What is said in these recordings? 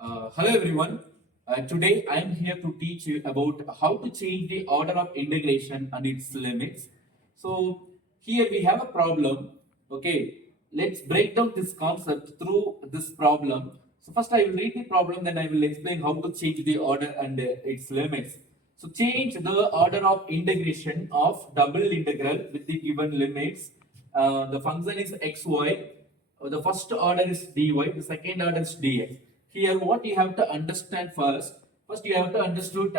Hello everyone. Today I am here to teach you about how to change the order of integration and its limits. So here we have a problem. Okay, let's break down this concept through this problem. So first I will read the problem, then I will explain how to change the order and its limits. So change the order of integration of double integral with the given limits. The function is xy. The first order is dy, the second order is dx. Here, what you have to understand first you have to understood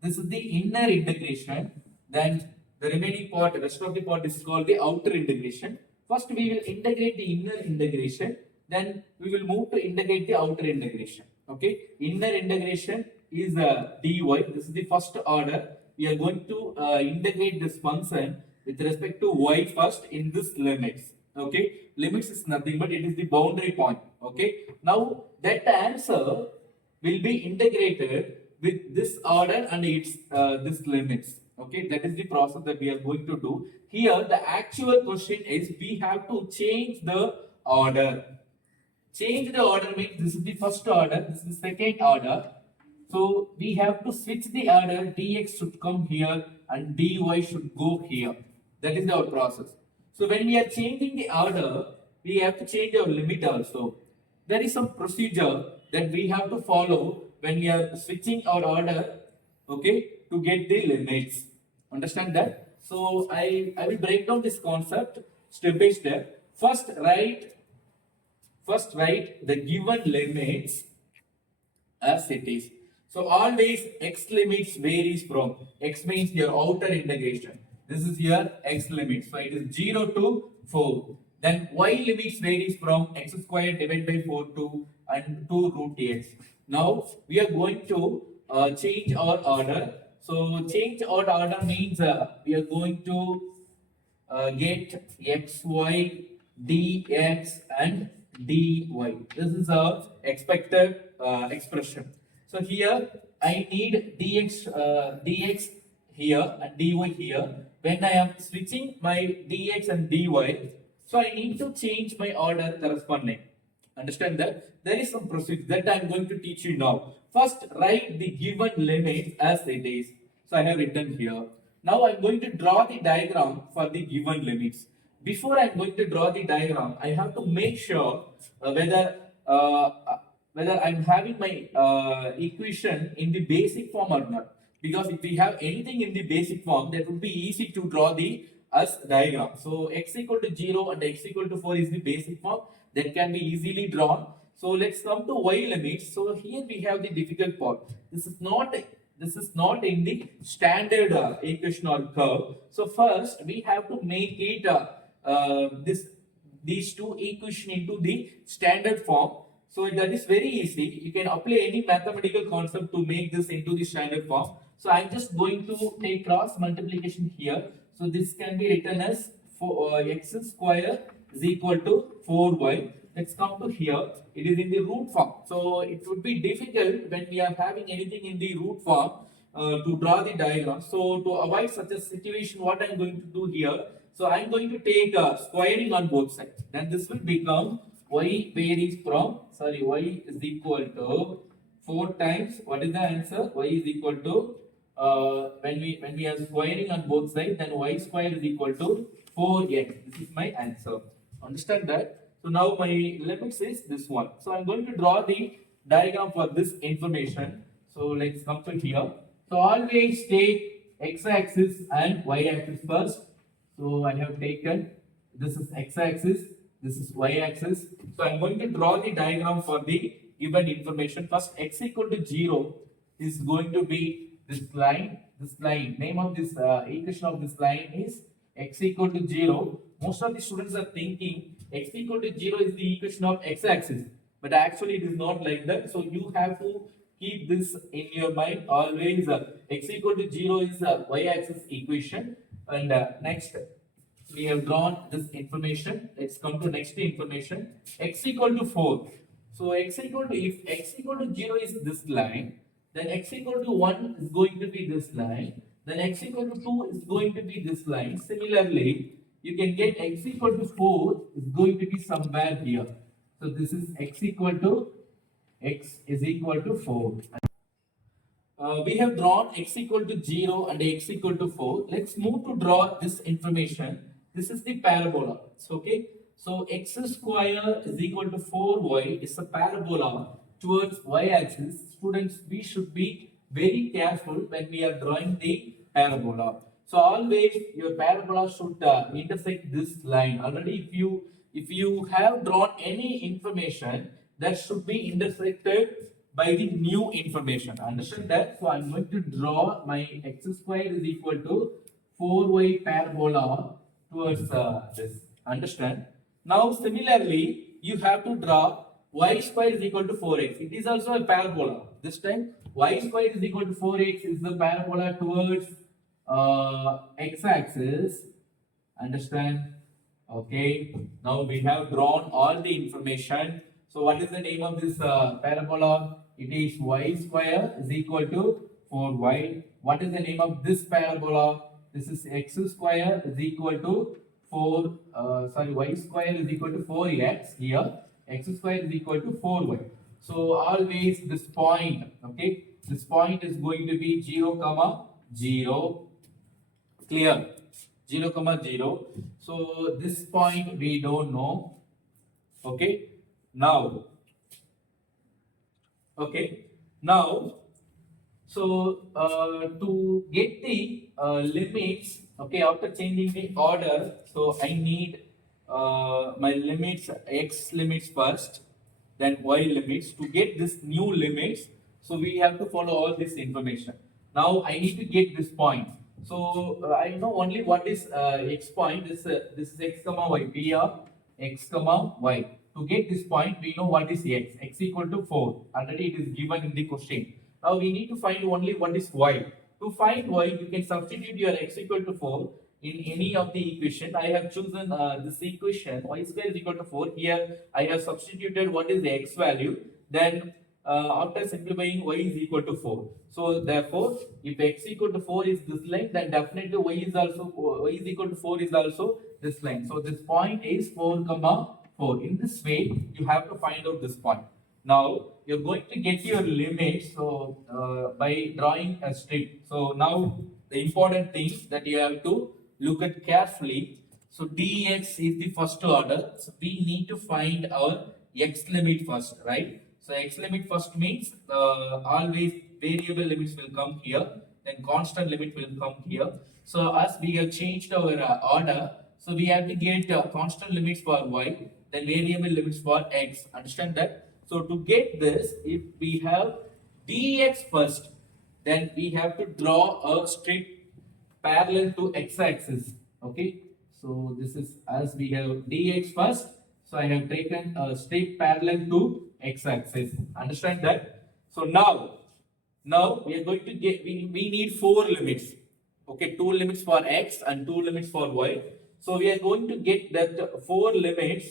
this is the inner integration. Then the remaining part, rest of the part is called the outer integration. First, we will integrate the inner integration. Then we will move to integrate the outer integration. Okay, inner integration is dy. This is the first order. We are going to integrate this function with respect to y first in this limits. Okay, limits is nothing but it is the boundary point. Okay, now that answer will be integrated with this order and its this limits. Okay, that is the process that we are going to do here. The actual question is we have to change the order. Change the order means this is the first order, this is the second order. So we have to switch the order. Dx should come here and dy should go here. That is our process. So when we are changing the order, we have to change our limit also. There is some procedure that we have to follow when we are switching our order, okay, to get the limits. Understand that? So I will break down this concept step by step. First write the given limits as it is. So always x limits varies from, x means your outer integration. This is your x limit. So it is 0 to 4. Then y limits varies from x squared divided by 4 to and 2 root x. Now we are going to change our order. So change our order means we are going to get xy, dx and dy. This is our expected expression. So here I need dx here and dy here. When I am switching my dx and dy, so I need to change my order corresponding. Understand that? There is some procedure that I am going to teach you now. First, write the given limits as it is. So I have written here. Now I am going to draw the diagram for the given limits. Before I am going to draw the diagram, I have to make sure whether I am having my equation in the basic form or not. Because if we have anything in the basic form, that would be easy to draw the as diagram. So x equal to 0 and x equal to 4 is the basic form that can be easily drawn. So let's come to y limits. So here we have the difficult part. This is not in the standard equation or curve. So first we have to make it these two equation into the standard form. So that is very easy. You can apply any mathematical concept to make this into the standard form. So I'm just going to take cross multiplication here. So this can be written as x square is equal to 4y. Let's come to here. It is in the root form. So it would be difficult when we are having anything in the root form to draw the diagram. So to avoid such a situation, what I'm going to do here. So I'm going to take squaring on both sides. Then this will become y varies from, y is equal to 4 times, what is the answer? Y is equal to, when we are squaring on both sides, then y square is equal to 4x. This is my answer. Understand that? So now my limits is this one. So I'm going to draw the diagram for this information. So let's come to here. So always take x-axis and y-axis first. So I have taken, this is x-axis, this is y-axis. So I'm going to draw the diagram for the given information. First, x equal to 0 is going to be this line. This line, name of this equation of this line is x equal to 0. Most of the students are thinking x equal to 0 is the equation of x-axis. But actually it is not like that. So you have to keep this in your mind always. X equal to 0 is a y-axis equation. And next, we have drawn this information. Let's come to next information. X equal to 4. So if x equal to 0 is this line, then x equal to 1 is going to be this line. Then x equal to 2 is going to be this line. Similarly, you can get x equal to 4 is going to be somewhere here. So this is x equal to x is equal to 4. We have drawn x equal to 0 and x equal to 4. Let's move to draw this information. This is the parabola. So, okay. So x square is equal to 4y is a parabola towards y-axis. Students, we should be very careful when we are drawing the parabola. So always your parabola should intersect this line. Already, if you have drawn any information, that should be intersected by the new information. Understand that? So I'm going to draw my x square is equal to 4y parabola towards this. Understand? Now similarly, you have to draw y square is equal to 4x. It is also a parabola. This time y square is equal to 4x is the parabola towards x-axis. Understand? Okay. Now we have drawn all the information. So what is the name of this parabola? It is y square is equal to 4y. What is the name of this parabola? This is x square is equal to 4, y square is equal to 4x here. X square is equal to 4y. So always this point, okay, this point is going to be 0, 0. Clear? 0, 0. So this point we don't know. Okay. Now, to get the limits, okay, after changing the order, so I need my limits, x limits first, then y limits. To get this new limits, so we have to follow all this information. Now I need to get this point. So I know only what is x point. This is x comma y. We are x comma y. To get this point, we know what is x. X equal to 4. Already it is given in the question. Now we need to find only what is y. To find y, you can substitute your x equal to 4 in any of the equation. I have chosen this equation, y square is equal to 4. Here I have substituted what is the x value. Then after simplifying, y is equal to 4. So therefore, if x equal to 4 is this line, then definitely y is equal to 4 is also this line. So this point is 4 comma 4. In this way, you have to find out this point. Now you're going to get your limits. So by drawing a strip. So now the important thing that you have to look at carefully. So dx is the first order. So we need to find our x limit first, right? So x limit first means always variable limits will come here, then constant limit will come here. So as we have changed our order, so we have to get constant limits for y, then variable limits for x. Understand that? So to get this, if we have dx first, then we have to draw a strip parallel to x-axis. Okay. So this is as we have dx first. So I have taken a strip parallel to x-axis. Understand that? So now we are going to get, we need 4 limits. Okay, 2 limits for x and 2 limits for y. So we are going to get that 4 limits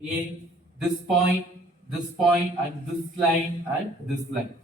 in this point, and this line and this line.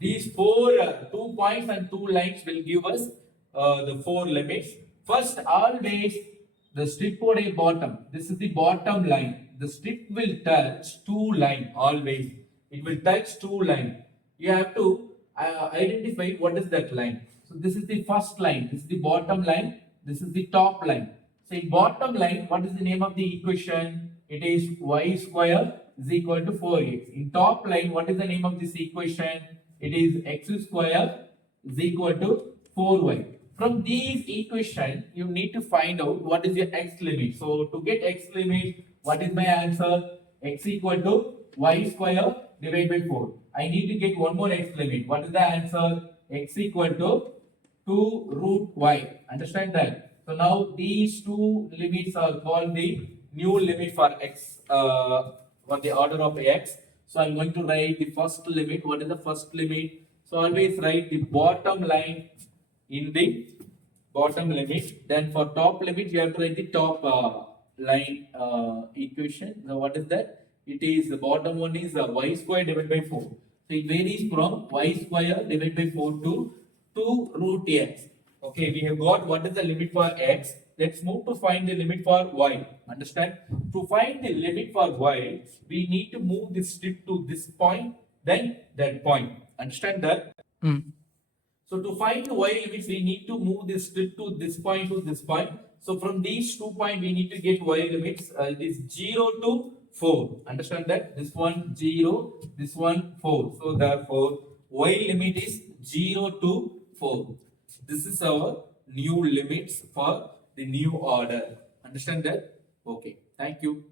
These 2 points and 2 lines will give us the 4 limits. First, always the strip or a bottom. This is the bottom line. The strip will touch 2 line always. It will touch 2 line. You have to identify what is that line. So this is the first line. This is the bottom line. This is the top line. So in bottom line, what is the name of the equation? It is y square is equal to 4x. In top line, what is the name of this equation? It is x square is equal to 4y. From these equation, you need to find out what is your x limit. So to get x limit, what is my answer? X equal to y square divided by 4. I need to get one more x limit. What is the answer? X equal to 2 root y. Understand that? So now these two limits are called the new limit for x, for the order of x. So I'm going to write the first limit. What is the first limit? So always write the bottom line in the bottom limit. Then for top limit, you have to write the top line equation. So what is that? It is the bottom one is y square divided by 4. So it varies from y square divided by 4 to 2 root x. Okay, we have got what is the limit for x. Let's move to find the limit for y. Understand? To find the limit for y, we need to move this strip to this point then that point. Understand that? Mm. So to find the while limits, we need to move this strip to this point to this point. So from these 2 points, we need to get while limits. It is 0 to 4. Understand that? This one 0, this one 4. So therefore, while limit is 0 to 4. This is our new limits for the new order. Understand that? Okay. Thank you.